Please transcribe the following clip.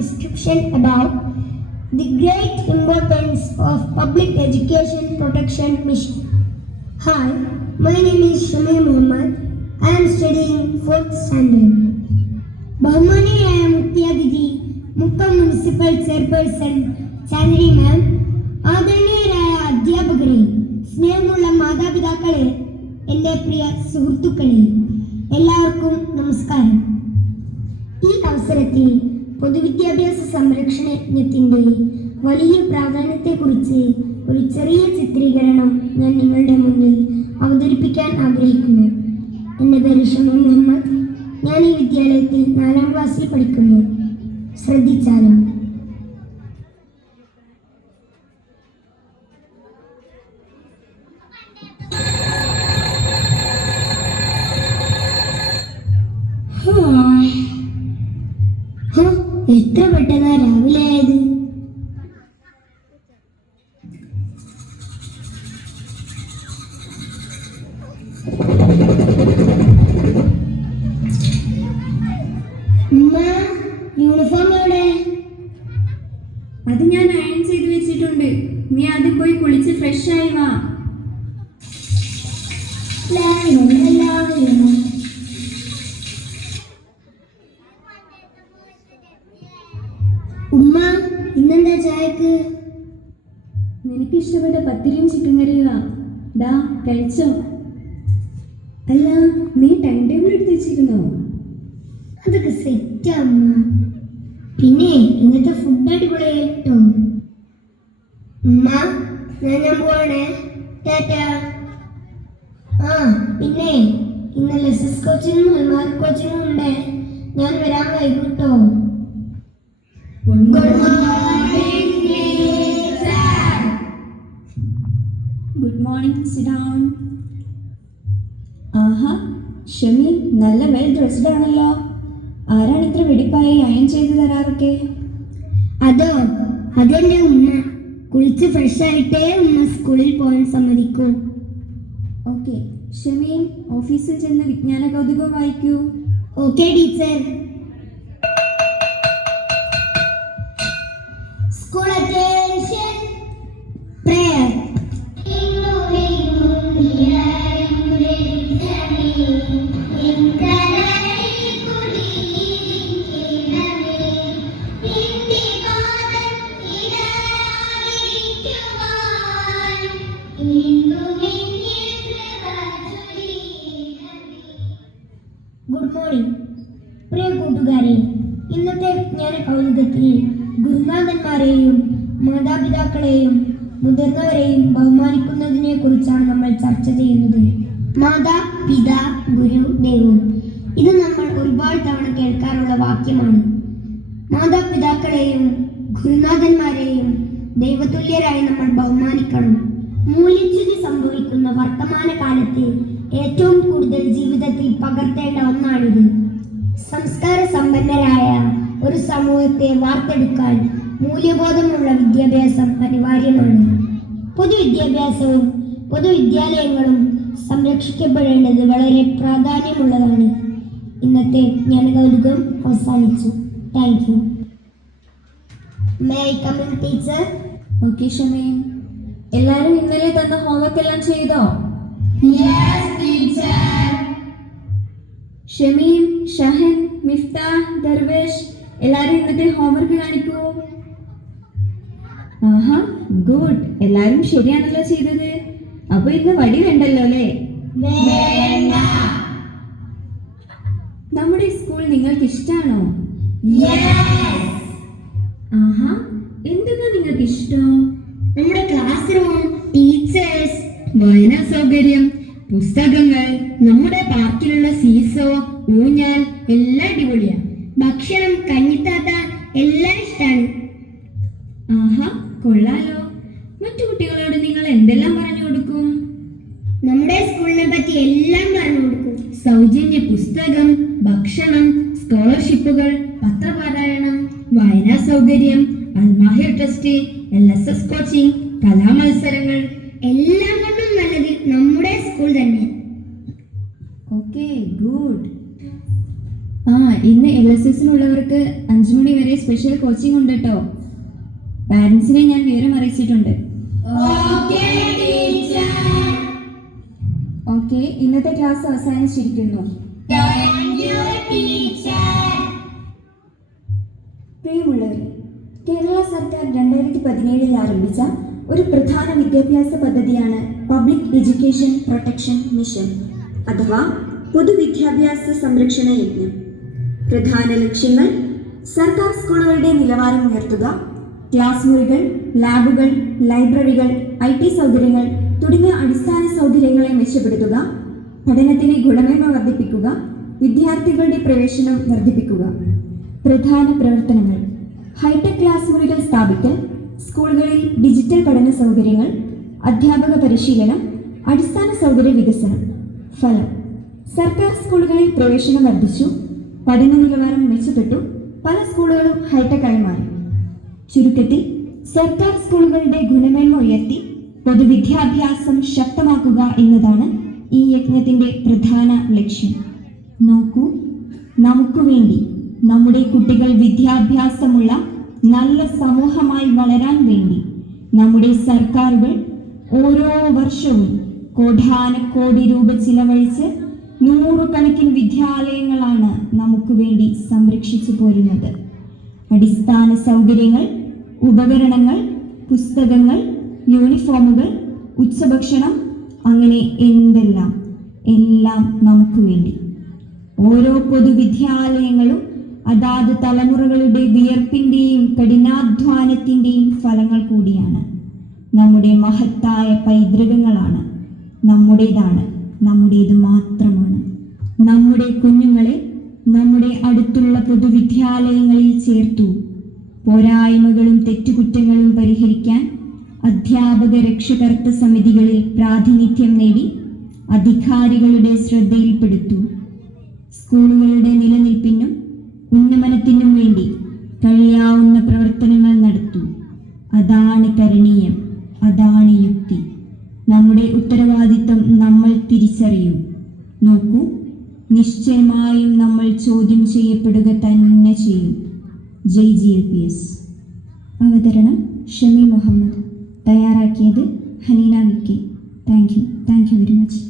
description about the great importance of public education protection mission. Hi, my name is Shami Muhammad. I am studying 4th standard. ബഹുമാനിയായ മുഖ്യാതിഥി Mukkam municipal chairperson ചാനരി മാം, ആദരണീയരായ അധ്യാപകരെ, സ്നേഹമുള്ള മാതാപിതാക്കളെ, എൻ്റെ പ്രിയ സുഹൃത്തുക്കളെ, എല്ലാവർക്കും നമസ്കാരം. ഈ അവസരത്തിൽ പൊതുവിദ്യാഭ്യാസ സംരക്ഷണ യജ്ഞത്തിൻ്റെ വലിയ പ്രാധാന്യത്തെക്കുറിച്ച് ഒരു ചെറിയ ചിത്രീകരണം ഞാൻ നിങ്ങളുടെ മുന്നിൽ അവതരിപ്പിക്കാൻ ആഗ്രഹിക്കുന്നു. എൻ്റെ പേര് ഷമി മുഹമ്മദ്. ഞാൻ ഈ വിദ്യാലയത്തിൽ 4ാം ക്ലാസ്സിൽ പഠിക്കുന്നു. ശ്രദ്ധിച്ചാലും എത്ര പെട്ടെന്നാ രാവിലെ ആയത്. യൂണിഫോം എവിടെ? അത് ഞാൻ അയൺ ചെയ്ത് വെച്ചിട്ടുണ്ട്. നീ ആദ്യം പോയി കുളിച്ച് ഫ്രഷ് ആയി വാ. ഉമ്മ, ഇന്നെന്താ ചായക്ക്? നിനക്ക് ഇഷ്ടപ്പെട്ട പത്തിരിയും ചിക്കൻ കറിയുവാ. ദാ കഴിച്ചോ. അല്ല, നീ ടൈം ടേബിൾ എടുത്ത് വെച്ചിരുന്നോ? അതൊക്കെ സെറ്റാ അമ്മ. പിന്നെ ഇന്നത്തെ ഫുഡ് അടിപൊളിയായിട്ടോ. ഉമ്മ, ഞാൻ പോവാണേ. ടാറ്റാ. പിന്നെ ഇന്ന് ലെസസ് കോച്ചിങ്ങും അൽമാർക്ക് കോച്ചിങ്ങും ഉണ്ട്. ഞാൻ വരാൻ വൈകിട്ടോ. Good morning. Sit down. ആഹാ, ഷമി നല്ല വെൽ ഡ്രസ്ഡ് ആണല്ലോ. ആരാണ് ഇത്ര വെടിപ്പായി അയൺ ചെയ്ത് തരാറൊക്കെ? അതെന്റെ ഉമ്മ. കുളിച്ച് ഫ്രഷ് ആയിട്ടേ ഉമ്മ സ്കൂളിൽ പോകാൻ സമ്മതിക്കൂ. ഓക്കെ, ഷമീൻ ഓഫീസിൽ ചെന്ന് വിജ്ഞാന കൗതുകം വായിക്കൂ. Okay teacher. School attention, prayer. Good morning പ്രിയ കൂട്ടുകാരെ. ഇന്നത്തെ വിജ്ഞാന കൗതുകത്തിൽ ഗുരുനാഥന്മാരെയും മാതാപിതാക്കളെയും മുതിർന്നവരെയും ബഹുമാനിക്കുന്നതിനെ കുറിച്ചാണ് നമ്മൾ ചർച്ച ചെയ്യുന്നത്. മാതാ, പിതാ, ഗുരു, ദൈവം. ഇത് നമ്മൾ ഒരുപാട് തവണ കേൾക്കാറുള്ള വാക്യമാണ്. മാതാപിതാക്കളെയും ഗുരുനാഥന്മാരെയും ദൈവതുല്യരായി നമ്മൾ ബഹുമാനിക്കണം. മൂല്യച്യുതി സംഭവിക്കുന്ന വർത്തമാന കാലത്ത് ഏറ്റവും കൂടുതൽ ജീവിതത്തിൽ പകർത്തേണ്ട ഒന്നാണിത്. സംസ്കാര സമ്പന്നരായ ഒരു സമൂഹത്തെ വാർത്തെടുക്കാൻ മൂല്യബോധമുള്ള വിദ്യാഭ്യാസം അനിവാര്യമാണ്. പൊതുവിദ്യാഭ്യാസവും പൊതുവിദ്യാലയങ്ങളും സംരക്ഷിക്കപ്പെടേണ്ടത് വളരെ പ്രാധാന്യമുള്ളതാണ്. ഇന്നത്തെ ജ്ഞാന കൗതുകം അവസാനിച്ചു. Thank you. May I come in teacher? Okay Shameen. എല്ലാവരും ഇന്നലെ തന്ന ഹോംവർക്ക് എല്ലാം ചെയ്തോ? ഷമീൻ, ഷഹൻ, മിഫ്താഹ്, ദർവേഷ്, എല്ലാവരും ഇന്നത്തെ ഹോംവർക്ക് കാണിക്കൂ. ആഹാ, ഗുഡ്. എല്ലാവരും ശരിയാണല്ലോ ചെയ്തത്. അപ്പൊ ഇന്ന് വടി വേണ്ടല്ലോ അല്ലേ? നമ്മുടെ സ്കൂൾ നിങ്ങൾക്ക് ഇഷ്ടാണോ? ആഹാ, എന്തൊക്കെ നിങ്ങൾക്ക് ഇഷ്ടം? നമ്മുടെ ക്ലാസ് റൂം, ടീച്ചേഴ്സ്, വായനാ സൗകര്യം, പുസ്തകങ്ങൾ, നമ്മുടെ പാർക്കിലുള്ള സീസോ, ഊഞ്ഞാൽ എല്ലാം അടിപൊളിയാ. ഭക്ഷണം, കഞ്ഞിത്താത്ത എല്ലാം ഇഷ്ടാണ്. ആഹാ, കൊള്ളാലോ. മറ്റു കുട്ടികളോട് നിങ്ങൾ എന്തെല്ലാം പറഞ്ഞു കൊടുക്കും? നമ്മുടെ സ്കൂളിനെ പറ്റി എല്ലാം പറഞ്ഞു കൊടുക്കും. സൗജന്യ പുസ്തകം, ഭക്ഷണം, സ്കോളർഷിപ്പുകൾ, പത്രപാരായണം, വായനാ സൗകര്യം, അൽമാഹിർ ട്രസ്റ്റ്, LSS കോച്ചിങ്, കലാമത്സരങ്ങൾ, എല്ലാം കൊണ്ടും നല്ലത് നമ്മുടെ സ്കൂൾ തന്നെ. Okay, good. ഇന്ന് LSSനുള്ളവർക്ക് 5 മണി വരെ സ്പെഷ്യൽ കോച്ചിങ് ഉണ്ട് കേട്ടോ. പാരൻസിനെ ഞാൻ വിവരം അറിയിച്ചിട്ടുണ്ട്. ഓക്കെ, ഇന്നത്തെ ക്ലാസ് അവസാനിച്ചിരിക്കുന്നു. പ്രിയമുള്ളവരെ, കേരള സർക്കാർ 2017 ആരംഭിച്ച ഒരു പ്രധാന വിദ്യാഭ്യാസ പദ്ധതിയാണ് പബ്ലിക് എഡ്യൂക്കേഷൻ പ്രൊട്ടക്ഷൻ മിഷൻ അഥവാ പൊതുവിദ്യാഭ്യാസ സംരക്ഷണ യജ്ഞം. പ്രധാന ലക്ഷ്യങ്ങൾ: സർക്കാർ സ്കൂളുകളുടെ നിലവാരം ഉയർത്തുക, ക്ലാസ് മുറികൾ, ലാബുകൾ, ലൈബ്രറികൾ, IT സൗകര്യങ്ങൾ തുടങ്ങിയ അടിസ്ഥാന സൗകര്യങ്ങളെ മെച്ചപ്പെടുത്തുക, പഠനത്തിന് ഗുണമേന്മ വർദ്ധിപ്പിക്കുക, വിദ്യാർത്ഥികളുടെ പ്രവേശനം വർദ്ധിപ്പിക്കുക. പ്രധാന പ്രവർത്തനങ്ങൾ: ഹൈടെക് ക്ലാസ് മുറികൾ സ്ഥാപിക്കൽ, സ്കൂളുകളിൽ ഡിജിറ്റൽ പഠന സൗകര്യങ്ങൾ, അധ്യാപക പരിശീലനം, അടിസ്ഥാന സൗകര്യ വികസനം. ഫലം: സർക്കാർ സ്കൂളുകളിൽ പ്രവേശനം വർദ്ധിച്ചു, പഠന നിലവാരം മെച്ചപ്പെട്ടു, പല സ്കൂളുകളും ഹൈടെക്കായി മാറി. ചുരുക്കത്തിൽ, സർക്കാർ സ്കൂളുകളുടെ ഗുണമേന്മ ഉയർത്തി പൊതുവിദ്യാഭ്യാസം ശക്തമാക്കുക എന്നതാണ് ഈ യജ്ഞത്തിന്റെ പ്രധാന ലക്ഷ്യം. നോക്കൂ, നമുക്ക് വേണ്ടി, നമ്മുടെ കുട്ടികൾ വിദ്യാഭ്യാസമുള്ള നല്ല സമൂഹമായി വളരാൻ വേണ്ടി നമ്മുടെ സർക്കാരുകൾ ഓരോ വർഷവും കോടാനക്കോടി രൂപ ചിലവഴിച്ച് നൂറുകണക്കിന് വിദ്യാലയങ്ങളാണ് നമുക്ക് വേണ്ടി സംരക്ഷിച്ചു പോരുന്നത്. അടിസ്ഥാന സൗകര്യങ്ങൾ, ഉപകരണങ്ങൾ, പുസ്തകങ്ങൾ, യൂണിഫോമുകൾ, ഉച്ചഭക്ഷണം, അങ്ങനെ എല്ലാം നമുക്ക് വേണ്ടി. ഓരോ പൊതുവിദ്യാലയങ്ങളും അതാത് തലമുറകളുടെ വിയർപ്പിന്റെയും കഠിനാധ്വാനത്തിന്റെയും ഫലങ്ങൾ കൂടിയാണ്. നമ്മുടെ മഹത്തായ പൈതൃകങ്ങളാണ്. നമ്മുടേതാണ്, നമ്മുടേത് മാത്രമാണ്. നമ്മുടെ കുഞ്ഞുങ്ങളെ നമ്മുടെ അടുത്തുള്ള പൊതുവിദ്യാലയങ്ങളിൽ ചേർത്തു. പോരായ്മകളും തെറ്റുകുറ്റങ്ങളും പരിഹരിക്കാൻ അധ്യാപക രക്ഷകർത്തൃ സമിതികളിൽ പ്രാതിനിധ്യം നേടി അധികാരികളുടെ ശ്രദ്ധയിൽപ്പെടുത്തു. സ്കൂളുകളുടെ നിലനിൽപ്പിനും ഉന്നമനത്തിനും വേണ്ടി കഴിയാവുന്ന പ്രവർത്തനങ്ങൾ നടത്തൂ. അതാണ് കരണീയം, അതാണ് യുക്തി. നമ്മുടെ ഉത്തരവാദിത്തം നമ്മൾ തിരിച്ചറിയൂ. നോക്കൂ, നിശ്ചയമായും നമ്മൾ ചോദ്യം ചെയ്യപ്പെടുക തന്നെ ചെയ്യും. ജയ് GLPS. അവതരണം ഷമി മുഹമ്മദ്. തയ്യാറാക്കിയത് Haneena Vicky. Thank you very much.